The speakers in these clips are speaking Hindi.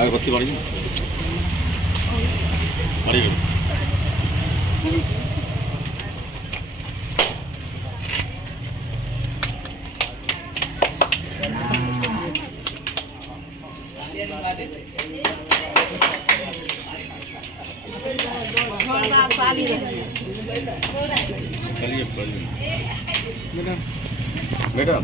अगरबत्ती बाड़ी बाड़ी चलिए मैडम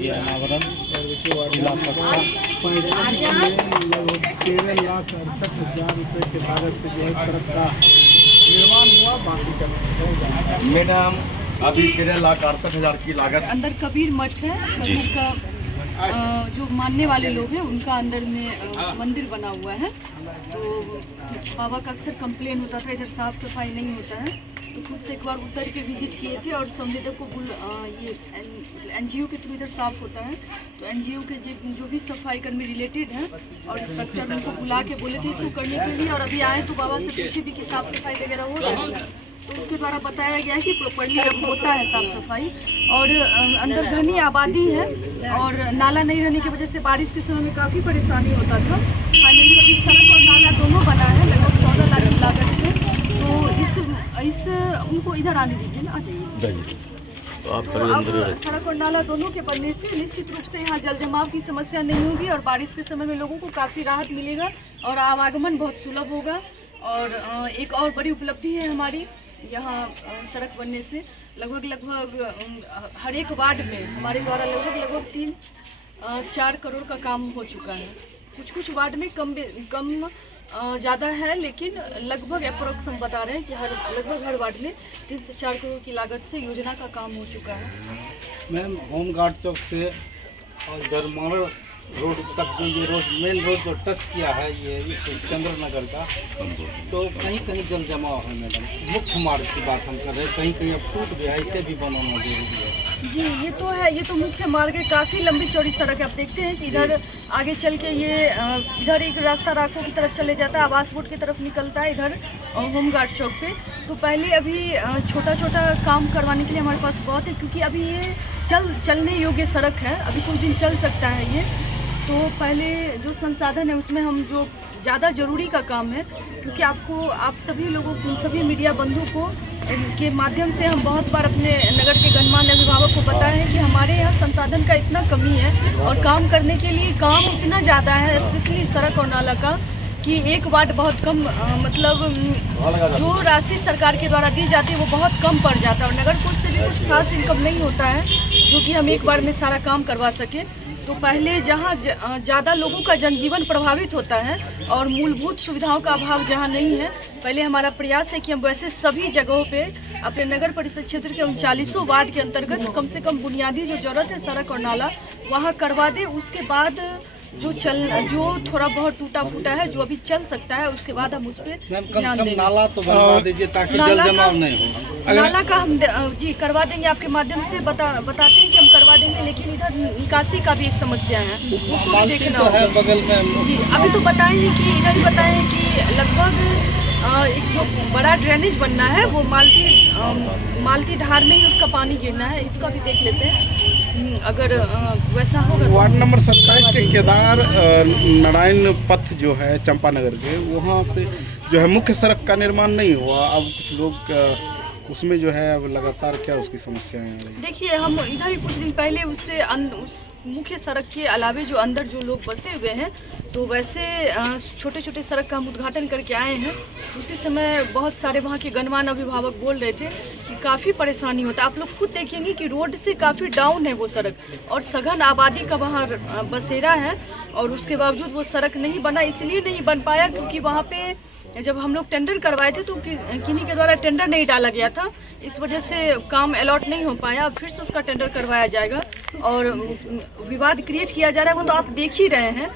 ये अनावरण जिला कक्षा 13,68,000 रुपये के लागत से जो है सड़क का निर्माण हुआ। बाकी का मैडम अभी 13,68,000 की लागत। अंदर कबीर मठ है, कबीर का जो मानने वाले लोग हैं उनका अंदर में मंदिर बना हुआ है। तो बाबा का अक्सर कंप्लेन होता था इधर साफ सफाई नहीं होता है, तो खुद से एक बार उतर के विजिट किए थे और संवेदक को ये एनजीओ के थ्रू इधर साफ होता है, तो एनजीओ के जो भी सफाई कर्मी रिलेटेड हैं और इंस्पेक्टर उनको बुला के बोले थे इसको करने के लिए। और अभी आए तो बाबा से पूछे भी कि साफ सफाई वगैरह हो रहा है, तो उनके द्वारा बताया गया है कि प्रॉपर्ली अब होता है साफ सफाई। और अंदर घनी आबादी है और नाला नहीं रहने की वजह से बारिश के समय में काफ़ी परेशानी होता था। फाइनली अभी सड़क और नाला दोनों बना है लगभग 14 लाख की लागत से। तो इस उनको इधर आने दीजिए ना, आ जाइए। तो अब सड़क और नाला दोनों के बनने से निश्चित रूप से यहाँ जल जमाव की समस्या नहीं होगी और बारिश के समय में लोगों को काफ़ी राहत मिलेगा और आवागमन बहुत सुलभ होगा। और एक और बड़ी उपलब्धि है हमारी यहाँ सड़क बनने से लगभग हर एक वार्ड में हमारे द्वारा लगभग 3-4 करोड़ का काम हो चुका है। कुछ वार्ड में कम ज़्यादा है, लेकिन लगभग अप्रोक्स हम बता रहे हैं कि लगभग हर वार्ड में 3 से 4 करोड़ की लागत से योजना का काम हो चुका है। मैम होमगार्ड चौक से और दरमार रोड तक जो ये रोड मेन रोड जो टच किया है ये इस चंद्र नगर का, तो कहीं कहीं जल जमाव है मैडम। मुख्य मार्ग की बात हम कर रहे हैं, कहीं कहीं अब टूट गया, इसे भी बनाना जरूरी है। जी ये तो है, ये तो मुख्य मार्ग है, काफ़ी लंबी चौड़ी सड़क है। आप देखते हैं कि इधर आगे चल के ये इधर एक रास्ता राखों की तरफ चले जाता है, आवास बोर्ड की तरफ निकलता है इधर होमगार्ड चौक पे। तो पहले अभी छोटा काम करवाने के लिए हमारे पास बहुत है, क्योंकि अभी ये चलने योग्य सड़क है, अभी कुछ दिन चल सकता है ये। तो पहले जो संसाधन है उसमें हम जो ज़्यादा ज़रूरी का काम है, क्योंकि आप सभी लोगों को, सभी मीडिया बंधु को के माध्यम से हम बहुत बार अपने नगर के गणमान्य अभिभावक को बताया है कि हमारे यहाँ संसाधन का इतना कमी है और काम करने के लिए काम इतना ज़्यादा है, स्पेशली सड़क और नाला का, कि एक वार्ड बहुत कम मतलब जो राशि सरकार के द्वारा दी जाती है वो बहुत कम पड़ जाता है और नगर कोष से भी कुछ खास इनकम नहीं होता है जो कि हम एक बार में सारा काम करवा सकें। तो पहले जहाँ ज़्यादा लोगों का जनजीवन प्रभावित होता है और मूलभूत सुविधाओं का अभाव जहाँ नहीं है, पहले हमारा प्रयास है कि हम वैसे सभी जगहों पे अपने नगर परिषद क्षेत्र के 39 वार्ड के अंतर्गत कम से कम बुनियादी जो ज़रूरत है सड़क और नाला वहाँ करवा दें। उसके बाद जो थोड़ा बहुत टूटा फूटा है जो अभी चल सकता है उसके बाद हम उस पर ध्यान देंगे। नाला तो बनवा दीजिए ताकि जल जमाव नहीं हो। नाला का हम जी करवा देंगे, आपके माध्यम से बताते हैं कि हम करवा देंगे, लेकिन इधर निकासी का भी एक समस्या है, उसको भी देखना होगा। बगल में जी अभी तो बताएं कि इधर ही बताएं कि लगभग एक जो बड़ा ड्रेनेज बनना है वो मालती धार में ही उसका पानी गिरना है, इसका भी देख लेते हैं अगर वैसा होगा। वार्ड नंबर 27 के केदार नारायण पथ जो है चंपानगर के, वहाँ पे जो है मुख्य सड़क का निर्माण नहीं हुआ। अब कुछ लोग उसमें जो है अब लगातार क्या उसकी समस्याएं आ रही? देखिए हम इधर ही कुछ दिन पहले उस मुख्य सड़क के अलावे जो अंदर जो लोग बसे हुए हैं, तो वैसे छोटे सड़क का हम उद्घाटन करके आए हैं। उसी समय बहुत सारे वहाँ के गणमान्य अभिभावक बोल रहे थे कि काफ़ी परेशानी होता है। आप लोग खुद देखेंगे कि रोड से काफ़ी डाउन है वो सड़क और सघन आबादी का वहाँ बसेरा है और उसके बावजूद वो सड़क नहीं बना। इसलिए नहीं बन पाया क्योंकि वहाँ पे जब हम लोग टेंडर करवाए थे तो किन्हीं के द्वारा टेंडर नहीं डाला गया था, इस वजह से काम अलॉट नहीं हो पाया। अब फिर से उसका टेंडर करवाया जाएगा और विवाद क्रिएट किया जा रहा है, वो तो आप देख ही रहे हैं।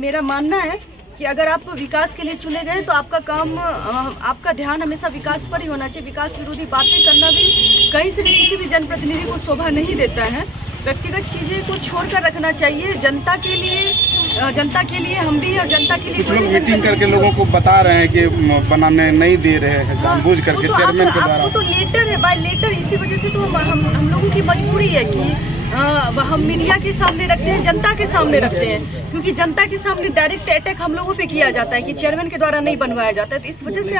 मेरा मानना है कि अगर आप विकास के लिए चुने गए तो आपका ध्यान हमेशा विकास पर ही होना चाहिए। विकास विरोधी बातें करना भी कहीं से भी किसी भी जनप्रतिनिधि को शोभा नहीं देता है। व्यक्तिगत चीज़ें को छोड़कर रखना चाहिए। जनता के लिए जनता के लिए हम भी और जनता के लिए कुछ लोग मीटिंग करके लोगों को बता रहे हैं कि बनाने नहीं दे रहे हैं जानबूझ करके वो तो चेयरमैन के द्वारा। आपको तो लेटर है, बाय लेटर, इसी वजह से तो हम लोगों की मजबूरी है कि हम मीडिया के सामने रखते हैं, जनता के सामने रखते हैं, क्योंकि जनता के सामने डायरेक्ट अटैक हम लोगों पे किया जाता है कि चेयरमैन के द्वारा नहीं बनवाया जाता है। तो इस वजह से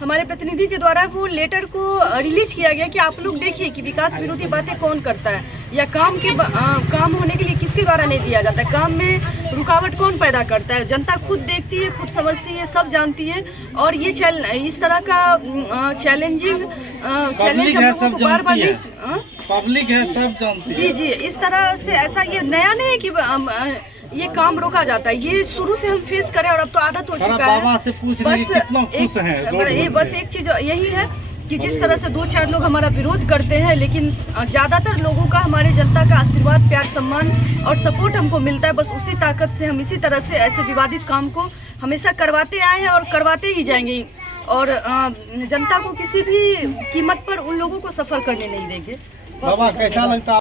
हमारे प्रतिनिधि के द्वारा वो लेटर को रिलीज किया गया कि आप लोग देखिए कि विकास विरोधी बातें कौन करता है, या काम होने के लिए किसके द्वारा नहीं दिया जाता है, काम में रुकावट कौन पैदा करता है। जनता खुद देखती है, खुद समझती है, सब जानती है। और ये इस तरह का चैलेंज हम लोगों को बार-बार नहीं, पब्लिक है, सब जानती है। जी जी, इस तरह से ऐसा ये नया नहीं है कि ये काम रोका जाता है, ये शुरू से हम फेस करें और अब तो आदत हो चुका है। बाबा से पूछ रही है कितना खुश हैं। बस एक चीज यही है कि जिस तरह से 2-4 लोग हमारा विरोध करते हैं, लेकिन ज़्यादातर लोगों का, हमारे जनता का आशीर्वाद, प्यार, सम्मान और सपोर्ट हमको मिलता है। बस उसी ताकत से हम इसी तरह से ऐसे विवादित काम को हमेशा करवाते आए हैं और करवाते ही जाएंगे, और जनता को किसी भी कीमत पर उन लोगों को सफ़र करने नहीं देंगे। बाबा कैसा लगता है?